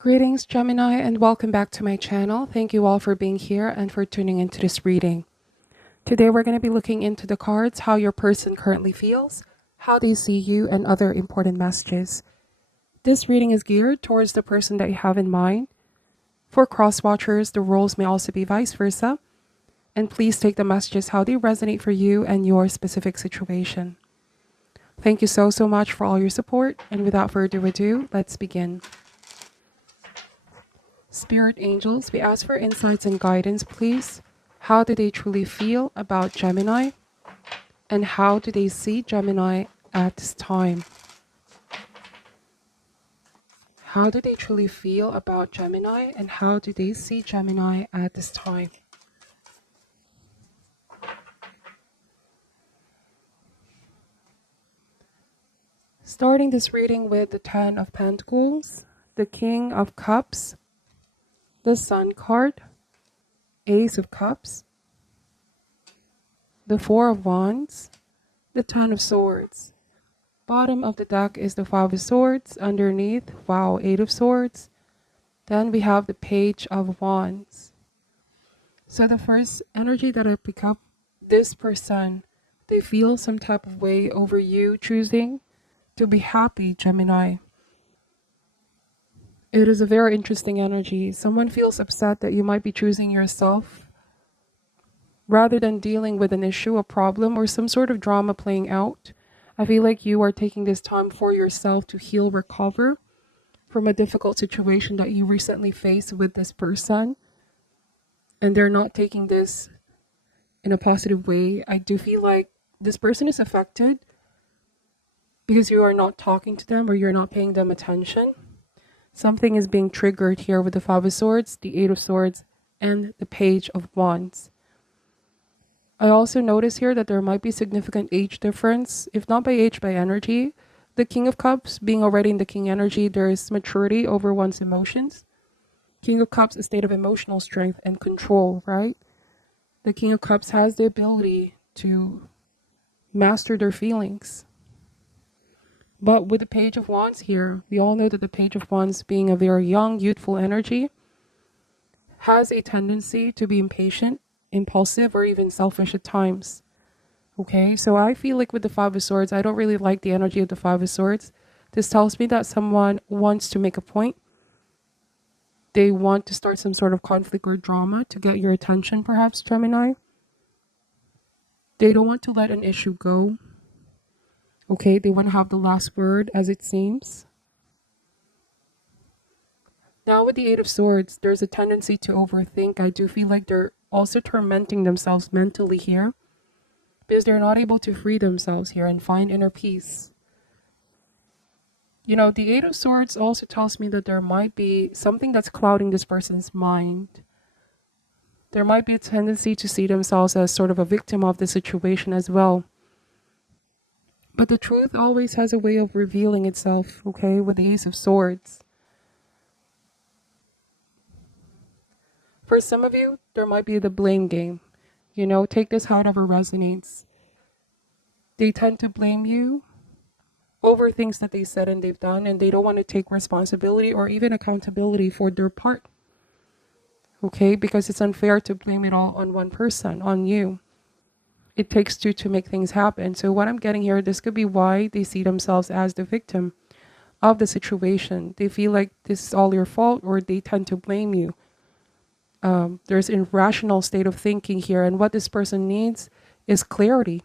Greetings, Gemini, and welcome back to my channel. Thank you all for being here and for tuning into this reading. Today, we're going to be looking into the cards, how your person currently feels, how they see you, and other important messages. This reading is geared towards the person that you have in mind. For cross-watchers, the roles may also be vice versa. And please take the messages how they resonate for you and your specific situation. Thank you so much for all your support. And without further ado, let's begin. Spirit angels, we ask for insights and guidance, please. How do they truly feel about Gemini? And how do they see Gemini at this time? How do they truly feel about Gemini? And how do they see Gemini at this time? Starting this reading with the Ten of Pentacles, the King of Cups, the Sun card, Ace of Cups, the Four of Wands, the Ten of Swords. Bottom of the deck is the Five of Swords. Underneath, wow, Eight of Swords. Then we have the Page of Wands. So the first energy that I pick up, this person, they feel some type of way over you choosing to be happy, Gemini. It is a very interesting energy. Someone feels upset that you might be choosing yourself rather than dealing with an issue, a problem, or some sort of drama playing out. I feel like you are taking this time for yourself to heal, recover from a difficult situation that you recently faced with this person. And they're not taking this in a positive way. I do feel like this person is affected because you are not talking to them or you're not paying them attention. Something is being triggered here with the Five of Swords, the Eight of Swords, and the Page of Wands. I also notice here that there might be significant age difference, if not by age, by energy. The King of Cups being already in the King energy, there is maturity over one's emotions. King of Cups, a state of emotional strength and control, right? The King of Cups has the ability to master their feelings. But with the Page of Wands here, we all know that the Page of Wands, being a very young, youthful energy, has a tendency to be impatient, impulsive, or even selfish at times. Okay, so I feel like with the Five of Swords, I don't really like the energy of the Five of Swords. This tells me that someone wants to make a point. They want to start some sort of conflict or drama to get your attention, perhaps, Gemini. They don't want to let an issue go. Okay, they want to have the last word, as it seems. Now with the Eight of Swords, there's a tendency to overthink. I do feel like they're also tormenting themselves mentally here because they're not able to free themselves here and find inner peace. You know, the Eight of Swords also tells me that there might be something that's clouding this person's mind. There might be a tendency to see themselves as sort of a victim of the situation as well. But the truth always has a way of revealing itself, okay, with the Ace of Swords. For some of you, there might be the blame game. You know, take this however resonates. They tend to blame you over things that they said and they've done, and they don't want to take responsibility or even accountability for their part. Okay, because it's unfair to blame it all on one person, on you. It takes two to make things happen. So what I'm getting here, this could be why they see themselves as the victim of the situation. They feel like this is all your fault, or they tend to blame you. There's an irrational state of thinking here, and what this person needs is clarity.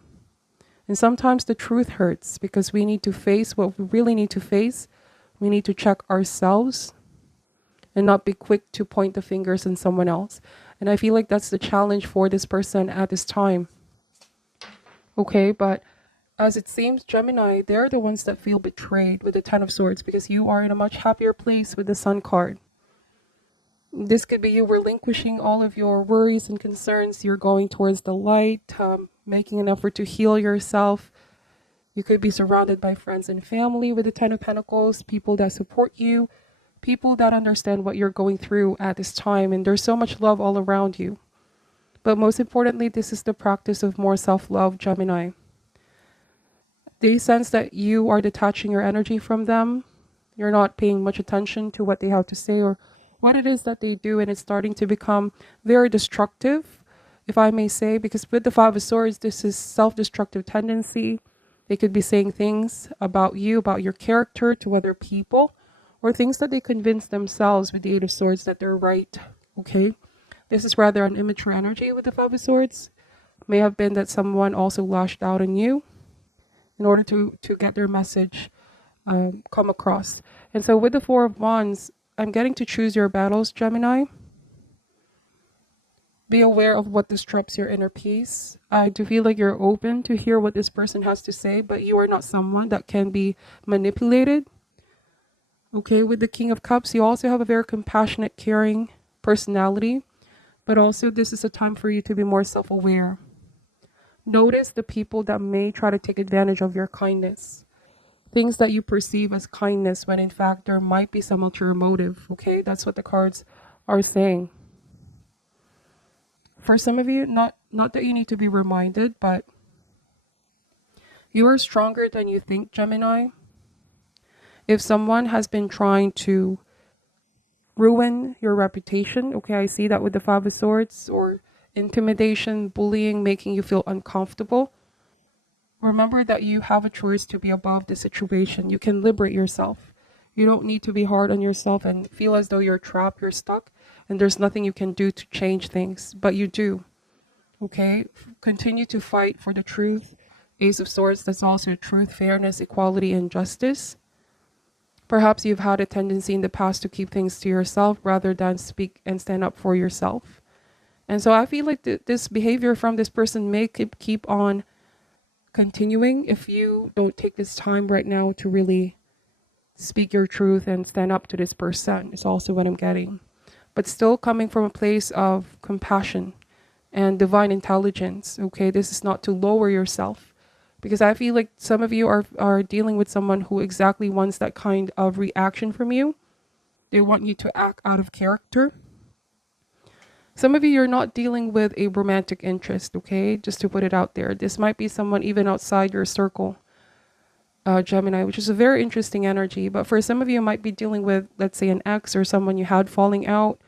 And sometimes the truth hurts because we need to face what we really need to face. We need to check ourselves and not be quick to point the fingers on someone else. And I feel like that's the challenge for this person at this time. Okay, but as it seems, Gemini, they're the ones that feel betrayed with the Ten of Swords because you are in a much happier place with the Sun card. This could be you relinquishing all of your worries and concerns. You're going towards the light, making an effort to heal yourself. You could be surrounded by friends and family with the Ten of Pentacles, people that support you, people that understand what you're going through at this time. And there's so much love all around you. But most importantly, this is the practice of more self-love, Gemini. They sense that you are detaching your energy from them You're not paying much attention to what they have to say or what it is that they do, and it's starting to become very destructive, if I may say, because with the Five of Swords, this is self-destructive tendency. They could be saying things about you, about your character to other people, or things that they convince themselves with the Eight of Swords that they're right. Okay, this is rather an immature energy with the Five of Swords. May have been that someone also lashed out on you in order to get their message come across. And so with the Four of Wands, I'm getting to choose your battles, Gemini. Be aware of what disrupts your inner peace. I do feel like you're open to hear what this person has to say, but you are not someone that can be manipulated. Okay, with the King of Cups, you also have a very compassionate, caring personality, but also this is a time for you to be more self-aware. Notice the people that may try to take advantage of your kindness. Things that you perceive as kindness when in fact there might be some ulterior motive. Okay, that's what the cards are saying. For some of you, not that you need to be reminded, but you are stronger than you think, Gemini. If someone has been trying to ruin your reputation, okay, I see that with the Five of Swords, or intimidation, bullying, making you feel uncomfortable, remember that you have a choice to be above the situation. You can liberate yourself. You don't need to be hard on yourself and feel as though you're trapped, you're stuck, and there's nothing you can do to change things, but you do. Okay, continue to fight for the truth. Ace of Swords, that's also truth, fairness, equality, and justice. Perhaps you've had a tendency in the past to keep things to yourself rather than speak and stand up for yourself. And so I feel like this behavior from this person may keep on continuing if you don't take this time right now to really speak your truth and stand up to this person. It's also what I'm getting. But still coming from a place of compassion and divine intelligence. Okay, this is not to lower yourself, because I feel like some of you are dealing with someone who exactly wants that kind of reaction from you. They want you to act out of character. Some of you, you're not dealing with a romantic interest, okay? Just to put it out there. This might be someone even outside your circle, Gemini, which is a very interesting energy. But for some of you, you might be dealing with, let's say, an ex or someone you had falling out.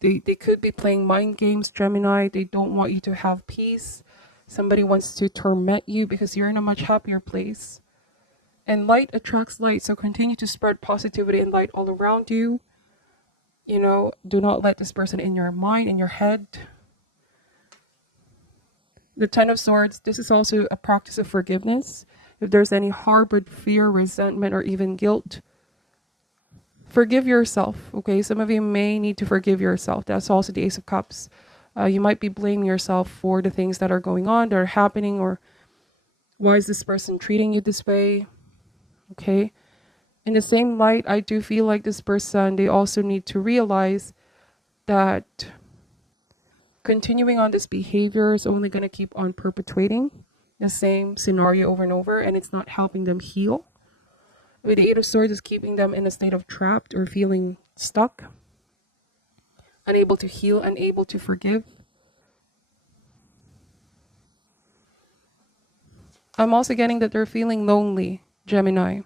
They could be playing mind games, Gemini. They don't want you to have peace. Somebody wants to torment you because you're in a much happier place. And light attracts light, so continue to spread positivity and light all around you. You know, do not let this person in your mind, in your head. The Ten of Swords, this is also a practice of forgiveness. If there's any harbored fear, resentment, or even guilt, forgive yourself, okay? Some of you may need to forgive yourself. That's also the Ace of Cups. You might be blaming yourself for the things that are going on, that are happening, or why is this person treating you this way, okay? In the same light, I do feel like this person, they also need to realize that continuing on this behavior is only going to keep on perpetuating the same scenario over and over, and it's not helping them heal. With the Eight of Swords is keeping them in a state of trapped or feeling stuck, unable to heal, unable to forgive. I'm also getting that they're feeling lonely, Gemini.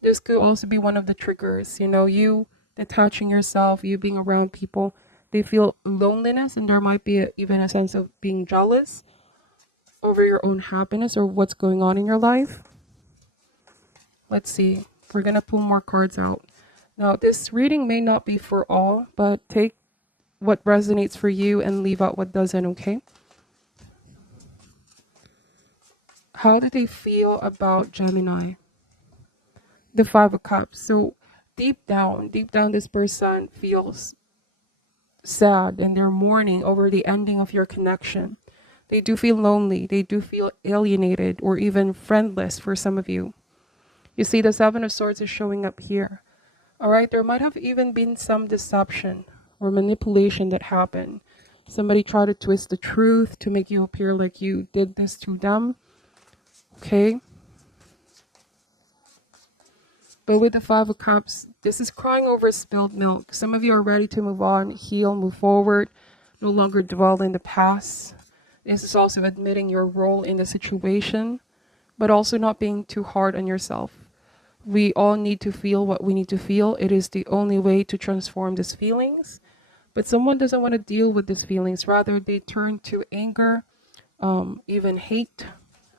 This could also be one of the triggers, you know, you detaching yourself, you being around people. They feel loneliness, and there might be even a sense of being jealous over your own happiness or what's going on in your life. Let's see. We're going to pull more cards out. Now, this reading may not be for all, but take what resonates for you and leave out what doesn't, okay? How do they feel about Gemini? The Five of Cups. So deep down, this person feels sad and they're mourning over the ending of your connection. They do feel lonely. They do feel alienated or even friendless for some of you. You see, the Seven of Swords is showing up here. All right, there might have even been some deception or manipulation that happened. Somebody tried to twist the truth to make you appear like you did this to them. Okay. But with the Five of Cups, this is crying over spilled milk. Some of you are ready to move on, heal, move forward, no longer dwell in the past. This is also admitting your role in the situation, but also not being too hard on yourself. We all need to feel what we need to feel. It is the only way to transform these feelings. But someone doesn't want to deal with these feelings. Rather, they turn to anger, even hate.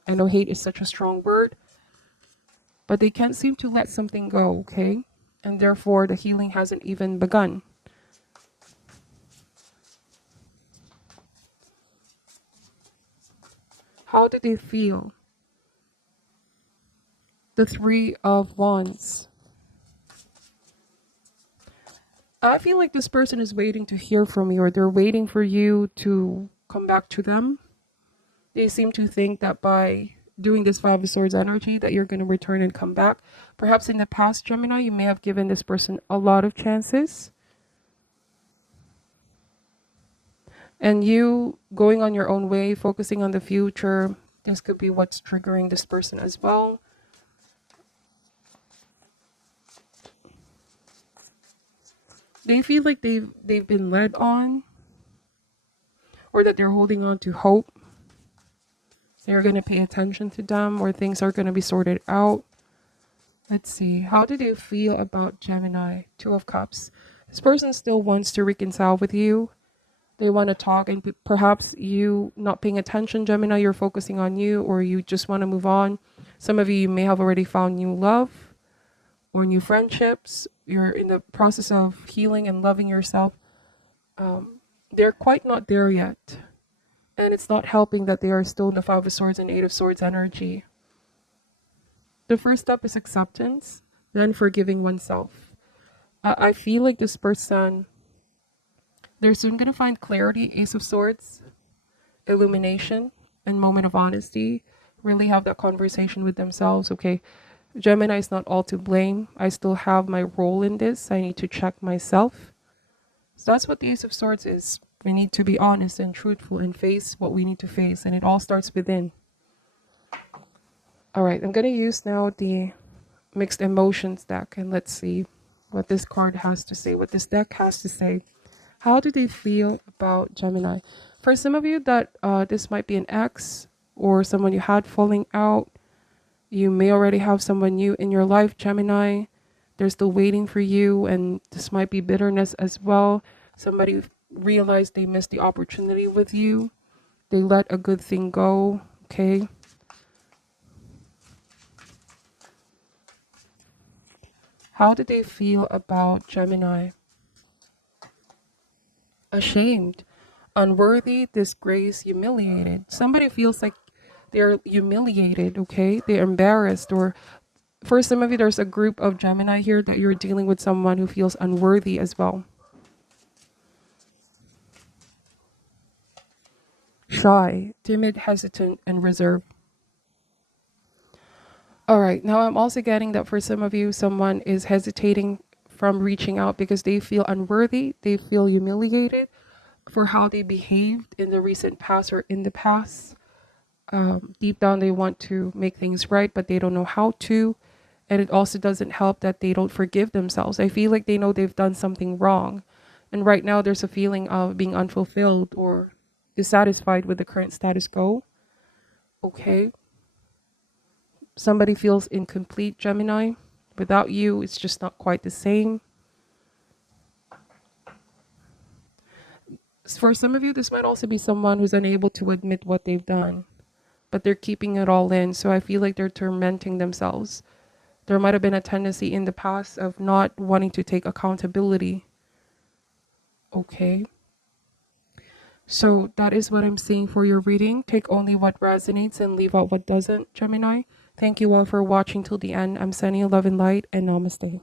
I know hate is such a strong word, but they can't seem to let something go, okay? And therefore, the healing hasn't even begun. How do they feel? The Three of Wands. I feel like this person is waiting to hear from you, or they're waiting for you to come back to them. They seem to think that by doing this Five of Swords energy that you're going to return and come back. Perhaps in the past, Gemini, you may have given this person a lot of chances. And you going on your own way, focusing on the future, this could be what's triggering this person as well. They feel like they've been led on, or that they're holding on to hope. They're going to pay attention to them, or things are going to be sorted out. Let's see. How do they feel about Gemini? Two of Cups. This person still wants to reconcile with you. They want to talk, and perhaps you not paying attention, Gemini, you're focusing on you, or you just want to move on. Some of you may have already found new love or new friendships. You're in the process of healing and loving yourself. They're quite not there yet. And it's not helping that they are still in the Five of Swords and Eight of Swords energy. The first step is acceptance, then forgiving oneself. I feel like this person, they're soon going to find clarity, Ace of Swords, illumination, and moment of honesty. Really have that conversation with themselves. Okay, Gemini is not all to blame. I still have my role in this. I need to check myself. So that's what the Ace of Swords is. We need to be honest and truthful and face what we need to face. And it all starts within. All right, I'm going to use now the Mixed Emotions deck. And let's see what this card has to say, what this deck has to say. How do they feel about Gemini? For some of you, that this might be an ex or someone you had falling out. You may already have someone new in your life, Gemini. They're still waiting for you, and this might be bitterness as well. Somebody realized they missed the opportunity with you. They let a good thing go, okay? How did they feel about Gemini? Ashamed, unworthy, disgraced, humiliated. Somebody feels like they're humiliated, okay? They're embarrassed, or for some of you, there's a group of Gemini here that you're dealing with someone who feels unworthy as well. Shy, timid, hesitant, and reserved. All right, now I'm also getting that for some of you, someone is hesitating from reaching out because they feel unworthy, they feel humiliated for how they behaved in the recent past or in the past. Deep down, they want to make things right, but they don't know how to. And it also doesn't help that they don't forgive themselves. I feel like they know they've done something wrong. And right now, there's a feeling of being unfulfilled or dissatisfied with the current status quo. Okay. Somebody feels incomplete, Gemini. Without you, it's just not quite the same. For some of you, this might also be someone who's unable to admit what they've done, but they're keeping it all in. So I feel like they're tormenting themselves. There might have been a tendency in the past of not wanting to take accountability. Okay. So that is what I'm seeing for your reading. Take only what resonates and leave out what doesn't, Gemini. Thank you all for watching till the end. I'm sending you love and light, and namaste.